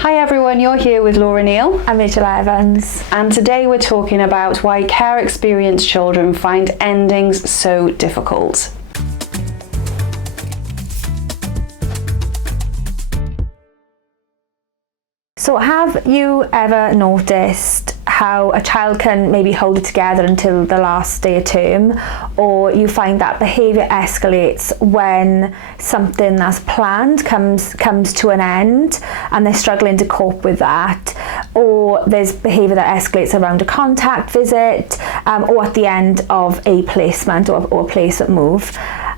Hi everyone, you're here with Laura Neal. I'm Rachel Evans. And today we're talking about why care experienced children find endings so difficult. So have you ever noticed how a child can maybe hold it together until the last day of term, or you find that behaviour escalates when something that's planned comes to an end and they're struggling to cope with that, or there's behaviour that escalates around a contact visit or at the end of a placement or a placement move.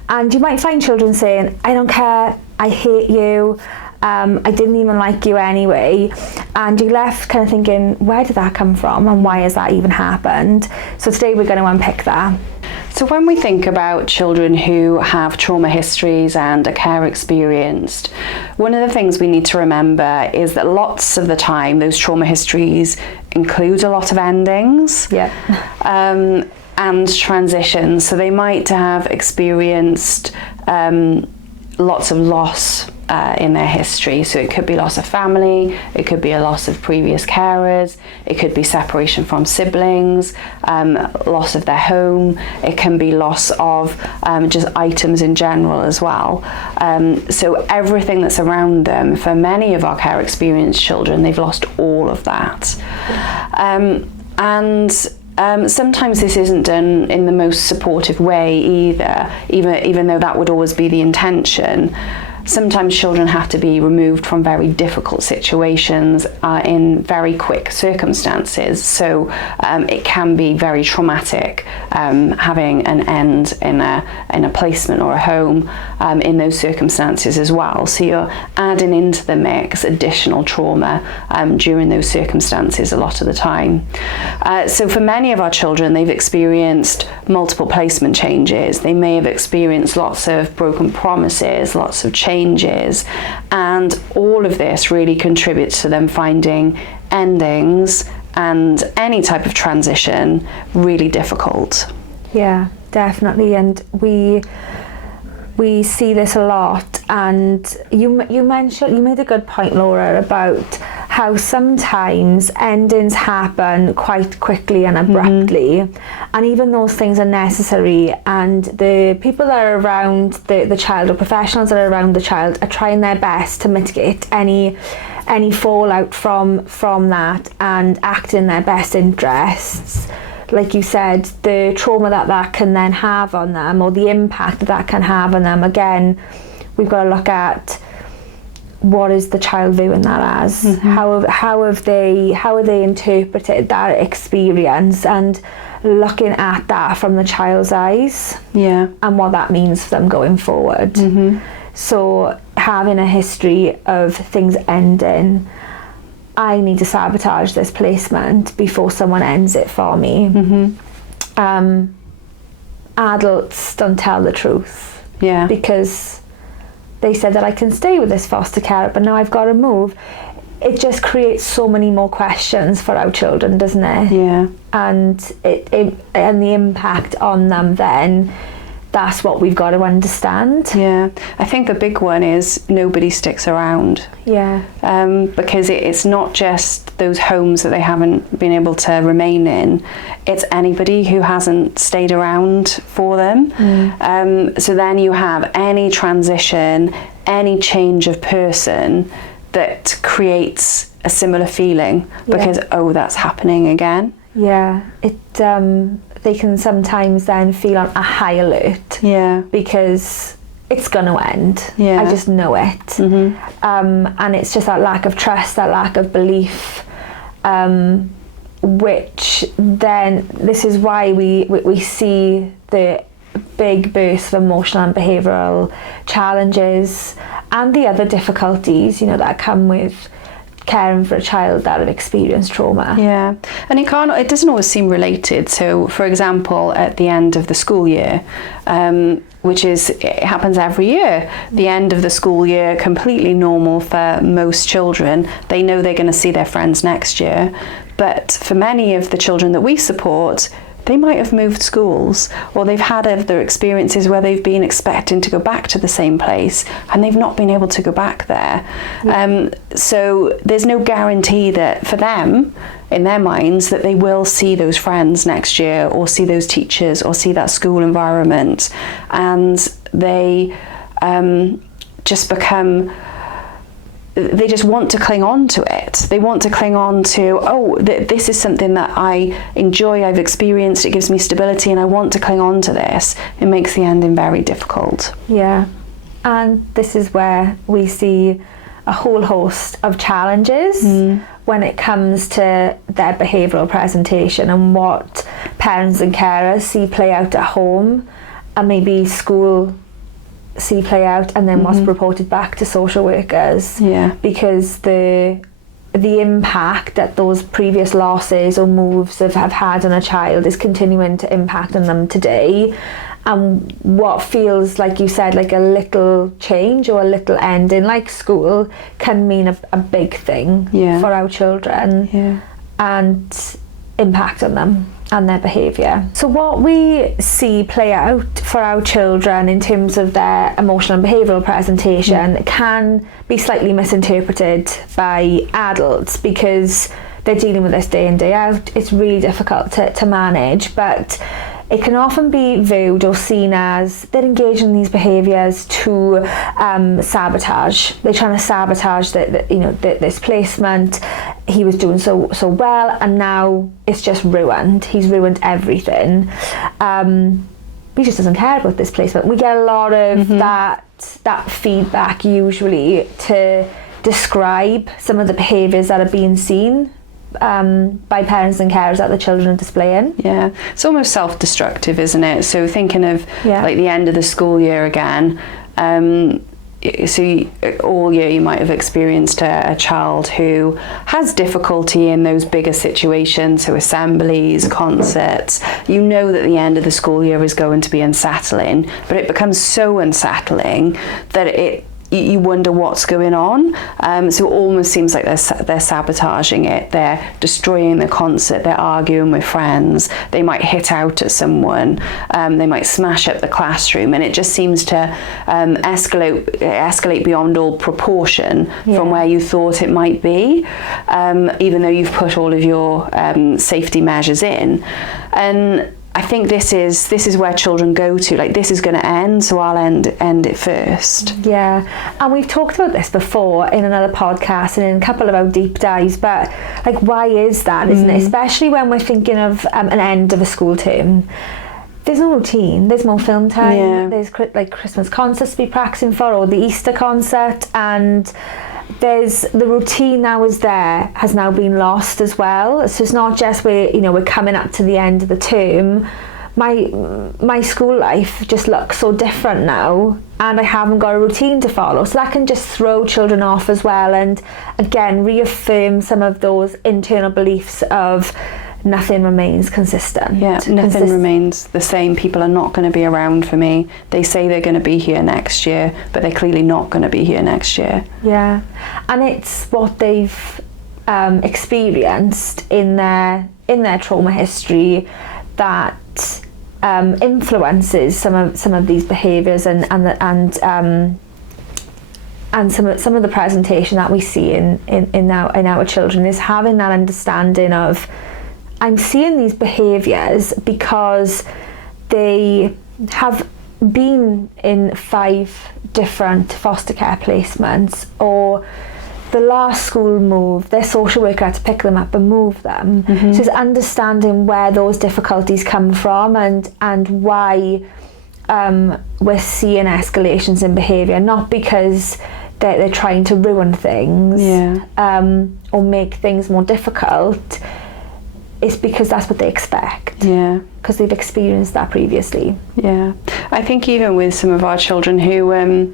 And you might find children saying, I don't care, I hate you, I didn't even like you anyway, and you're left kind of thinking, where did that come from and why has that even happened? So today we're going to unpick that. So when we think about children who have trauma histories and are care experienced, one of the things we need to remember is that lots of the time those trauma histories include a lot of endings. And transitions. So they might have experienced lots of loss in their history. So it could be loss of family, it could be a loss of previous carers, it could be separation from siblings, loss of their home, it can be loss of just items in general as well. So everything that's around them, for many of our care experienced children, they've lost all of that. Sometimes this isn't done in the most supportive way either, even though that would always be the intention. Sometimes children have to be removed from very difficult situations in very quick circumstances. So it can be very traumatic having an end in a placement or a home in those circumstances as well. So you're adding into the mix additional trauma during those circumstances a lot of the time. So for many of our children, they've experienced multiple placement changes. They may have experienced lots of broken promises, lots of changes, and all of this really contributes to them finding endings and any type of transition really difficult. Yeah, definitely, and we see this a lot. And you made a good point, Laura, about how sometimes endings happen quite quickly and abruptly, and even those things are necessary, and the people that are around the child, or professionals that are around the child, are trying their best to mitigate any fallout from that and act in their best interests. Like you said, the trauma that can then have on them, or the impact that can have on them, again, we've got to look at what is the child viewing that as. How have they interpreted that experience, and looking at that from the child's eyes, and what that means for them going forward. So having a history of things ending, I need to sabotage this placement before someone ends it for me. Adults don't tell the truth, because they said that I can stay with this foster care, but now I've got to move. It just creates so many more questions for our children, doesn't it? And and the impact on them then, that's what we've got to understand. I think the big one is nobody sticks around. Because it's not just those homes that they haven't been able to remain in, it's anybody who hasn't stayed around for them. So then you have any transition, any change of person that creates a similar feeling, because that's happening again. They can sometimes then feel on a high alert, because it's going to end. I just know it. And it's just that lack of trust, that lack of belief, which then, this is why we see the big bursts of emotional and behavioural challenges and the other difficulties, that come with caring for a child that have experienced trauma. And it doesn't always seem related. So for example, at the end of the school year, it happens every year, the end of the school year, completely normal for most children. They know they're going to see their friends next year, but for many of the children that we support, they might have moved schools, or they've had other experiences where they've been expecting to go back to the same place and they've not been able to go back there. So there's no guarantee that for them, in their minds, that they will see those friends next year, or see those teachers, or see that school environment, and they just become, they just want to cling on to it. They want to cling on to, this is something that I enjoy, I've experienced, it gives me stability, and I want to cling on to this. It makes the ending very difficult. Yeah, and this is where we see a whole host of challenges when it comes to their behavioural presentation, and what parents and carers see play out at home, and maybe school see play out, and then what's reported back to social workers. Because the impact that those previous losses or moves have had on a child is continuing to impact on them today. And what feels, like you said, like a little change or a little ending, like school, can mean a big thing for our children and impact on them and their behaviour. So what we see play out for our children in terms of their emotional and behavioural presentation can be slightly misinterpreted by adults, because they're dealing with this day in, day out. It's really difficult to manage, but it can often be viewed or seen as they're engaging in these behaviours to sabotage. They're trying to sabotage this placement. He was doing so well, and now it's just ruined. He's ruined everything. He just doesn't care about this placement. We get a lot of that feedback usually to describe some of the behaviours that are being seen by parents and carers that the children are displaying. Yeah, it's almost self-destructive, isn't it? So thinking of like the end of the school year again, so all year you might have experienced a child who has difficulty in those bigger situations, so assemblies, concerts. You know that the end of the school year is going to be unsettling, but it becomes so unsettling that you wonder what's going on. So it almost seems like they're sabotaging it. They're destroying the concert. They're arguing with friends. They might hit out at someone. They might smash up the classroom, and it just seems to escalate beyond all proportion from where you thought it might be, even though you've put all of your safety measures in. And I think this is where children go to, like, this is going to end, so I'll end it first. Yeah, and we've talked about this before in another podcast and in a couple of our deep dives, but like, why is that, isn't it? Especially when we're thinking of an end of a school term. There's no routine, there's more film time, there's like Christmas concerts to be practicing for, or the Easter concert, and there's the routine now has now been lost as well. So it's not just we're coming up to the end of the term. My school life just looks so different now, and I haven't got a routine to follow. So that can just throw children off as well, and again reaffirm some of those internal beliefs of nothing remains consistent. Yeah, nothing remains the same. People are not going to be around for me. They say they're going to be here next year, but they're clearly not going to be here next year. Yeah, and it's what they've experienced in their trauma history that influences some of these behaviours and some of the presentation that we see in our children, is having that understanding of, I'm seeing these behaviours because they have been in 5 different foster care placements, or the last school move, their social worker had to pick them up and move them. So it's understanding where those difficulties come from and why we're seeing escalations in behaviour, not because they're trying to ruin things or make things more difficult. It's because that's what they expect. Because they've experienced that previously. I think even with some of our children who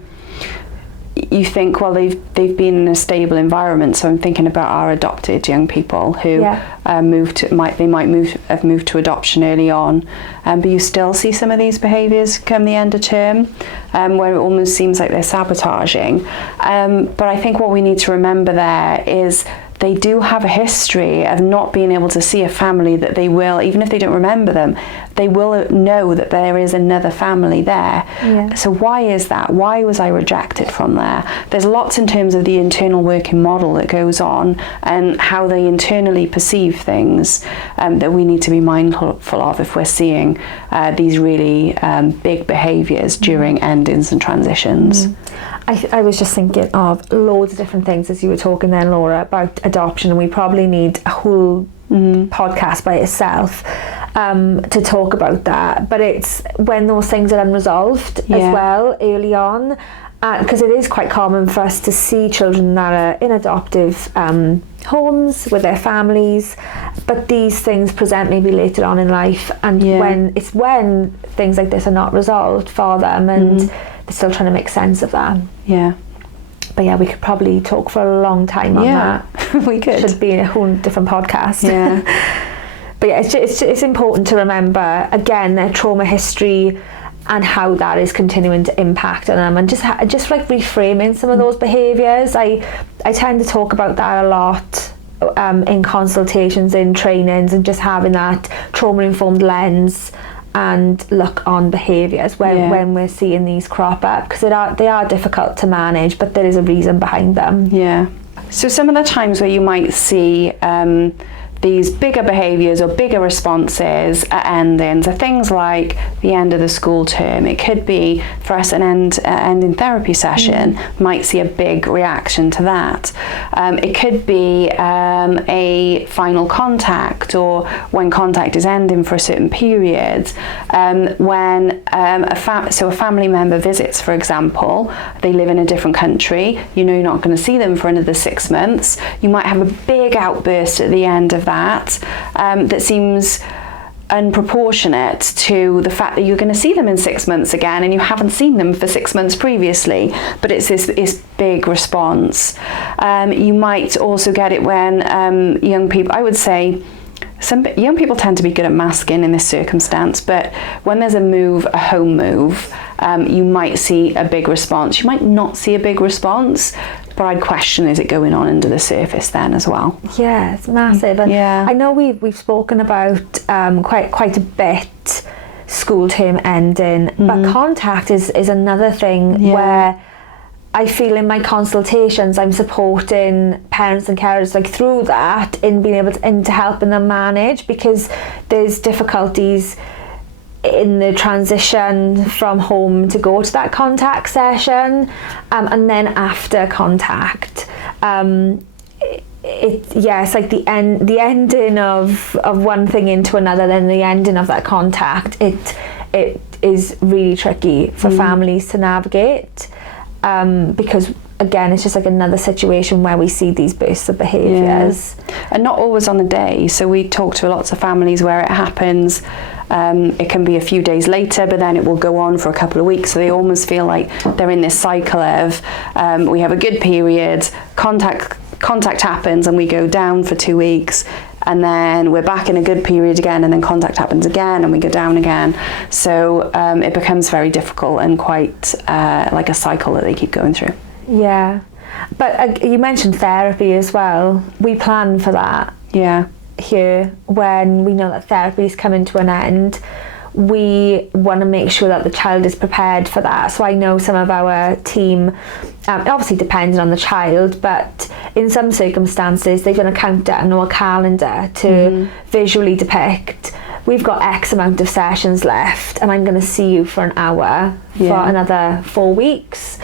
you think, well, they've been in a stable environment. So I'm thinking about our adopted young people who have moved to adoption early on, but you still see some of these behaviours come the end of term, where it almost seems like they're sabotaging. But I think what we need to remember there is they do have a history of not being able to see a family that they will, even if they don't remember them, they will know that there is another family there. Yeah. So why is that? Why was I rejected from there? There's lots in terms of the internal working model that goes on and how they internally perceive things that we need to be mindful of if we're seeing these really big behaviours during endings and transitions. I was just thinking of loads of different things as you were talking then, Laura, about adoption, and we probably need a whole podcast by itself to talk about that. But it's when those things are unresolved as well early on, because it is quite common for us to see children that are in adoptive homes with their families, but these things present maybe later on in life, and when things like this are not resolved for them, and they're still trying to make sense of that. Yeah. But yeah, we could probably talk for a long time on that. We could. Should be a whole different podcast. Yeah. But yeah, it's important to remember, again, their trauma history and how that is continuing to impact on them, and just like reframing some of those behaviours. I tend to talk about that a lot in consultations, in trainings, and just having that trauma-informed lens and look on behaviours when we're seeing these crop up, because they are difficult to manage, but there is a reason behind them. Yeah. So some of the times where you might see these bigger behaviours or bigger responses at endings are things like the end of the school term. It could be, for us, an ending therapy session might see a big reaction to that. It could be a final contact, or when contact is ending for a certain period. When a family member visits, for example, they live in a different country, you know you're not going to see them for another 6 months, you might have a big outburst at the end of that seems unproportionate to the fact that you're going to see them in 6 months again, and you haven't seen them for 6 months previously, but it's this big response. You might also get it when young people, I would say, some young people tend to be good at masking in this circumstance, but when there's a home move, you might see a big response. You might not see a big response, but I'd question, is it going on under the surface then as well? Yeah, it's massive. And I know we've spoken about quite a bit school term ending, but contact is another thing where I feel in my consultations I'm supporting parents and carers like through that, in being able to, into helping them manage, because there's difficulties in the transition from home to go to that contact session, and then after contact, it's like the ending of one thing into another, then the ending of that contact. It is really tricky for families to navigate, because again, it's just like another situation where we see these bursts of behaviours. And not always on the day. So we talk to lots of families where it happens. It can be a few days later, but then it will go on for a couple of weeks. So they almost feel like they're in this cycle of we have a good period, contact happens, and we go down for 2 weeks, and then we're back in a good period again, and then contact happens again, and we go down again. So it becomes very difficult and quite like a cycle that they keep going through. Yeah, but you mentioned therapy as well. We plan for that. Yeah. Here, when we know that therapy is coming to an end, we want to make sure that the child is prepared for that. So I know some of our team, obviously depending on the child, but in some circumstances they've done a countdown or a calendar to visually depict, we've got X amount of sessions left, and I'm going to see you for an hour for another 4 weeks.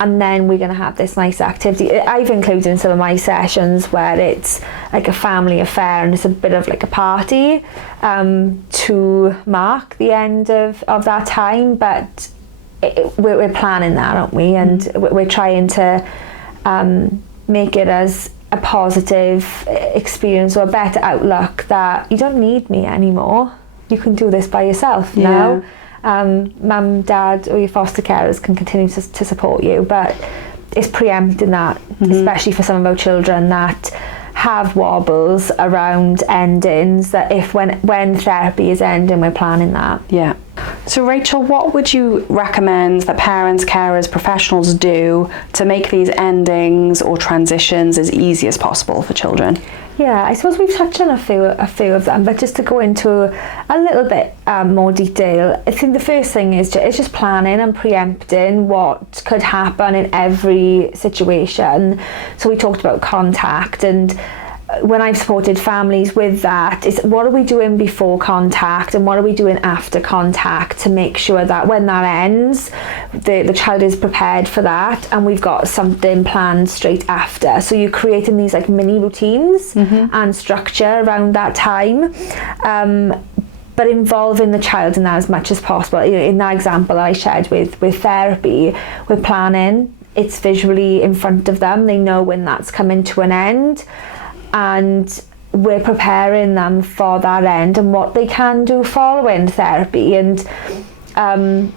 And then we're going to have this nice activity. I've included in some of my sessions where it's like a family affair, and it's a bit of like a party to mark the end of that time. But we're planning that, aren't we? And we're trying to make it as a positive experience, or a better outlook, that you don't need me anymore. You can do this by yourself now. Mum, dad, or your foster carers can continue to support you, but it's preempting that, especially for some of our children that have wobbles around endings, that if when therapy is ending, we're planning that. Yeah. So Rachel, what would you recommend that parents, carers, professionals do to make these endings or transitions as easy as possible for children? Yeah, I suppose we've touched on a few of them, but just to go into a little bit more detail, I think the first thing is just planning and preempting what could happen in every situation. So we talked about contact, and when I've supported families with that, it's what are we doing before contact and what are we doing after contact to make sure that when that ends, the child is prepared for that and we've got something planned straight after. So you're creating these like mini routines and structure around that time. But involving the child in that as much as possible. You know, in that example I shared with therapy, with planning, it's visually in front of them. They know when that's coming to an end. And we're preparing them for that end and what they can do following therapy, and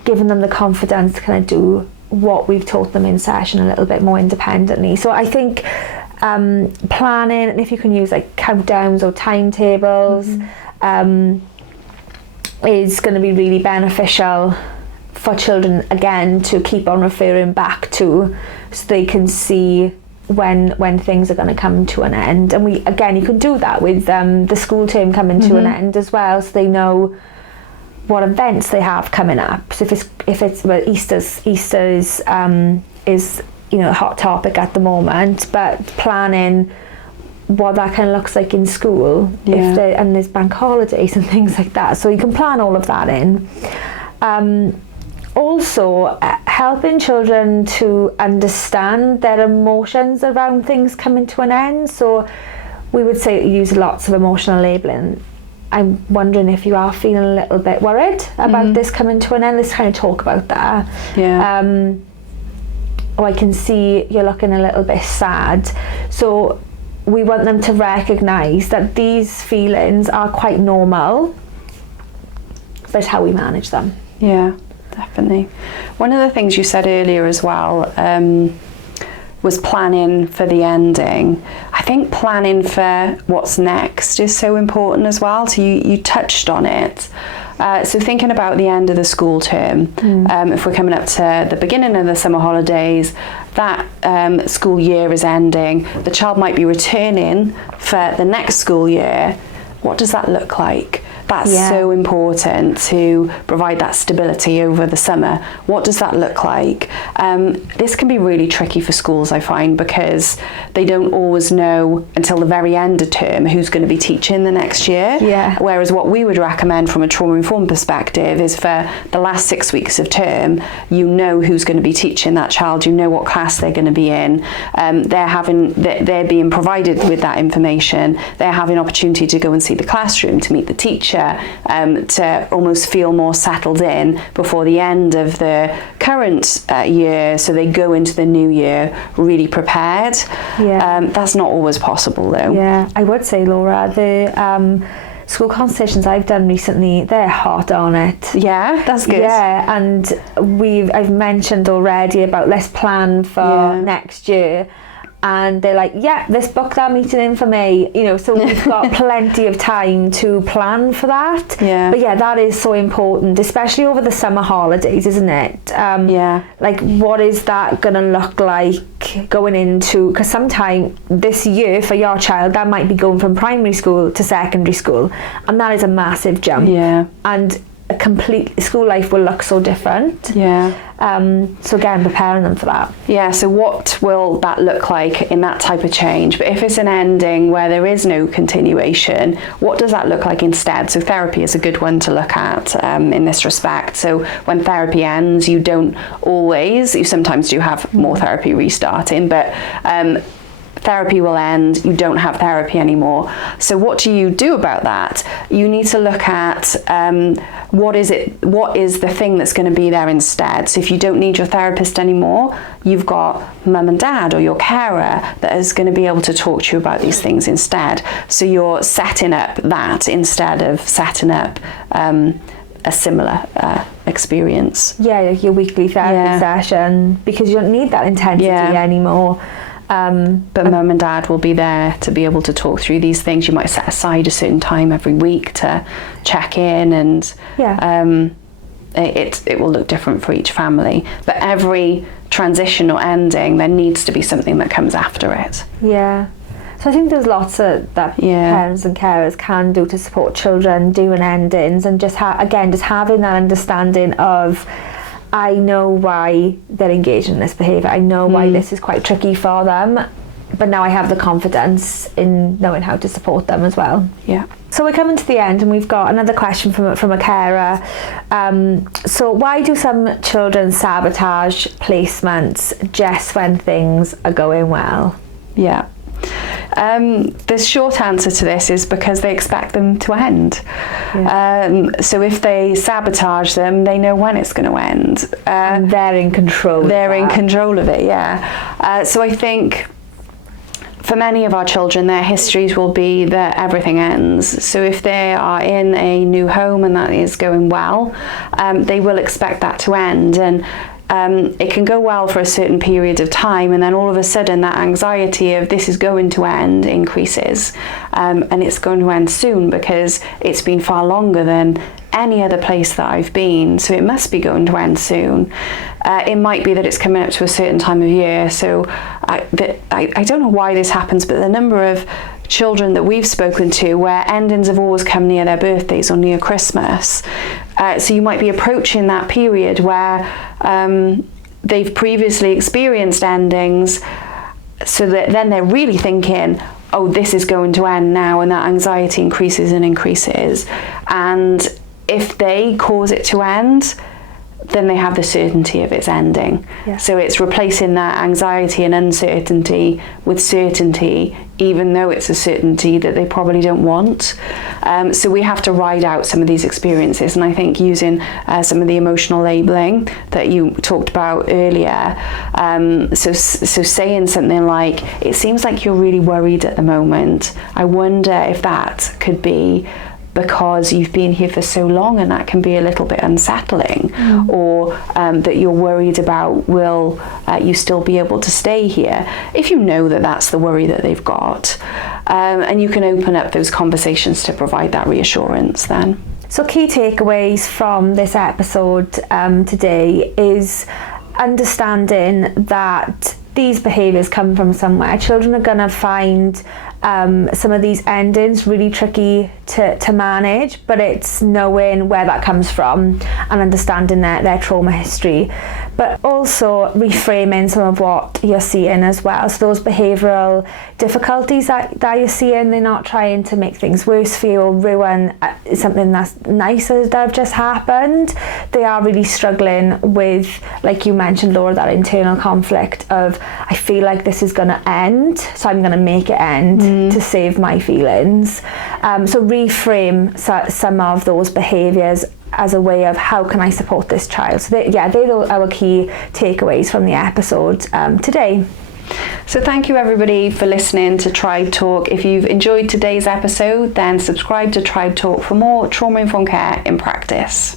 giving them the confidence to kind of do what we've taught them in session a little bit more independently. So I think planning, and if you can use like countdowns or timetables, is going to be really beneficial for children, again, to keep on referring back to, so they can see when things are going to come to an end. And you can do that with the school term coming to an end as well, so they know what events they have coming up. So if it's well, Easter's is a hot topic at the moment, but planning what that kind of looks like in school, and there's bank holidays and things like that, so you can plan all of that in. Also, helping children to understand their emotions around things coming to an end. So we would say use lots of emotional labelling. I'm wondering if you are feeling a little bit worried about this coming to an end. Let's kind of talk about that. Yeah. I can see you're looking a little bit sad. So we want them to recognise that these feelings are quite normal, but how we manage them. Yeah. Definitely. One of the things you said earlier as well was planning for the ending. I think planning for what's next is so important as well. So you touched on it. So thinking about the end of the school term, if we're coming up to the beginning of the summer holidays, that school year is ending, the child might be returning for the next school year. What does that look like? That's so important to provide that stability over the summer. What does that look like? This can be really tricky for schools, I find, because they don't always know until the very end of term who's going to be teaching the next year. Yeah. Whereas what we would recommend from a trauma-informed perspective is for the last 6 weeks of term, you know who's going to be teaching that child, you know what class they're going to be in. They're being provided with that information. They're having opportunity to go and see the classroom, to meet the teacher, to almost feel more settled in before the end of the current year, so they go into the new year really prepared. That's not always possible though. Yeah, I would say, Laura, the school consultations I've done recently, they're hot on it. Yeah, that's good. Yeah, and I've mentioned already about let's plan for next year. And they're like, let's book that meeting in for May, so we've got plenty of time to plan for that. Yeah. But that is so important, especially over the summer holidays, isn't it? Like, what is that going to look like going into, because sometime this year for your child, that might be going from primary school to secondary school, and that is a massive jump. Yeah. And a complete school life will look so different. Yeah. So again, preparing them for that. Yeah, so what will that look like in that type of change? But if it's an ending where there is no continuation, what does that look like instead? So therapy is a good one to look at in this respect. So when therapy ends, you sometimes do have more therapy restarting, but therapy will end, you don't have therapy anymore. So what do you do about that? You need to look at what is the thing that's going to be there instead. So if you don't need your therapist anymore, you've got mum and dad or your carer that is going to be able to talk to you about these things instead. So you're setting up that instead of setting up a similar experience. Yeah, your weekly therapy session, because you don't need that intensity anymore. But mum and dad will be there to be able to talk through these things. You might set aside a certain time every week to check in and it will look different for each family. But every transitional ending, there needs to be something that comes after it. Yeah. So I think there's lots that parents and carers can do to support children doing endings, and just having that understanding of, I know why they're engaged in this behaviour, I know why this is quite tricky for them, but now I have the confidence in knowing how to support them as well. Yeah. So we're coming to the end, and we've got another question from a carer. So why do some children sabotage placements just when things are going well? Yeah. The short answer to this is because they expect them to end. Yeah. So if they sabotage them, they know when it's going to end. And they're in control. They're in control of it, yeah. So I think for many of our children, their histories will be that everything ends. So if they are in a new home and that is going well, they will expect that to end. And it can go well for a certain period of time, and then all of a sudden that anxiety of this is going to end increases, and it's going to end soon because it's been far longer than any other place that I've been, so it must be going to end soon. It might be that it's coming up to a certain time of year, so I don't know why this happens, but the number of children that we've spoken to where endings have always come near their birthdays or near Christmas. So you might be approaching that period where they've previously experienced endings, so that then they're really thinking, oh, this is going to end now, and that anxiety increases and increases. And if they cause it to end, then they have the certainty of its ending. Yeah. So it's replacing that anxiety and uncertainty with certainty, even though it's a certainty that they probably don't want. So we have to ride out some of these experiences, and I think using some of the emotional labelling that you talked about earlier, so saying something like, it seems like you're really worried at the moment. I wonder if that could be because you've been here for so long and that can be a little bit unsettling, or that you're worried about, will you still be able to stay here? If you know that that's the worry that they've got, and you can open up those conversations to provide that reassurance then. So key takeaways from this episode today is understanding that these behaviours come from somewhere. Children are going to find some of these endings really tricky to manage, but it's knowing where that comes from and understanding their trauma history, but also reframing some of what you're seeing as well. So those behavioural difficulties that you're seeing, they're not trying to make things worse for you or ruin something that's nice that have just happened. They are really struggling with, like you mentioned, Laura, that internal conflict of, I feel like this is going to end, so I'm going to make it end to save my feelings. So reframe some of those behaviours as a way of, how can I support this child? So they're our key takeaways from the episode today. So thank you everybody for listening to Tribe Talk. If you've enjoyed today's episode, then subscribe to Tribe Talk for more trauma-informed care in practice.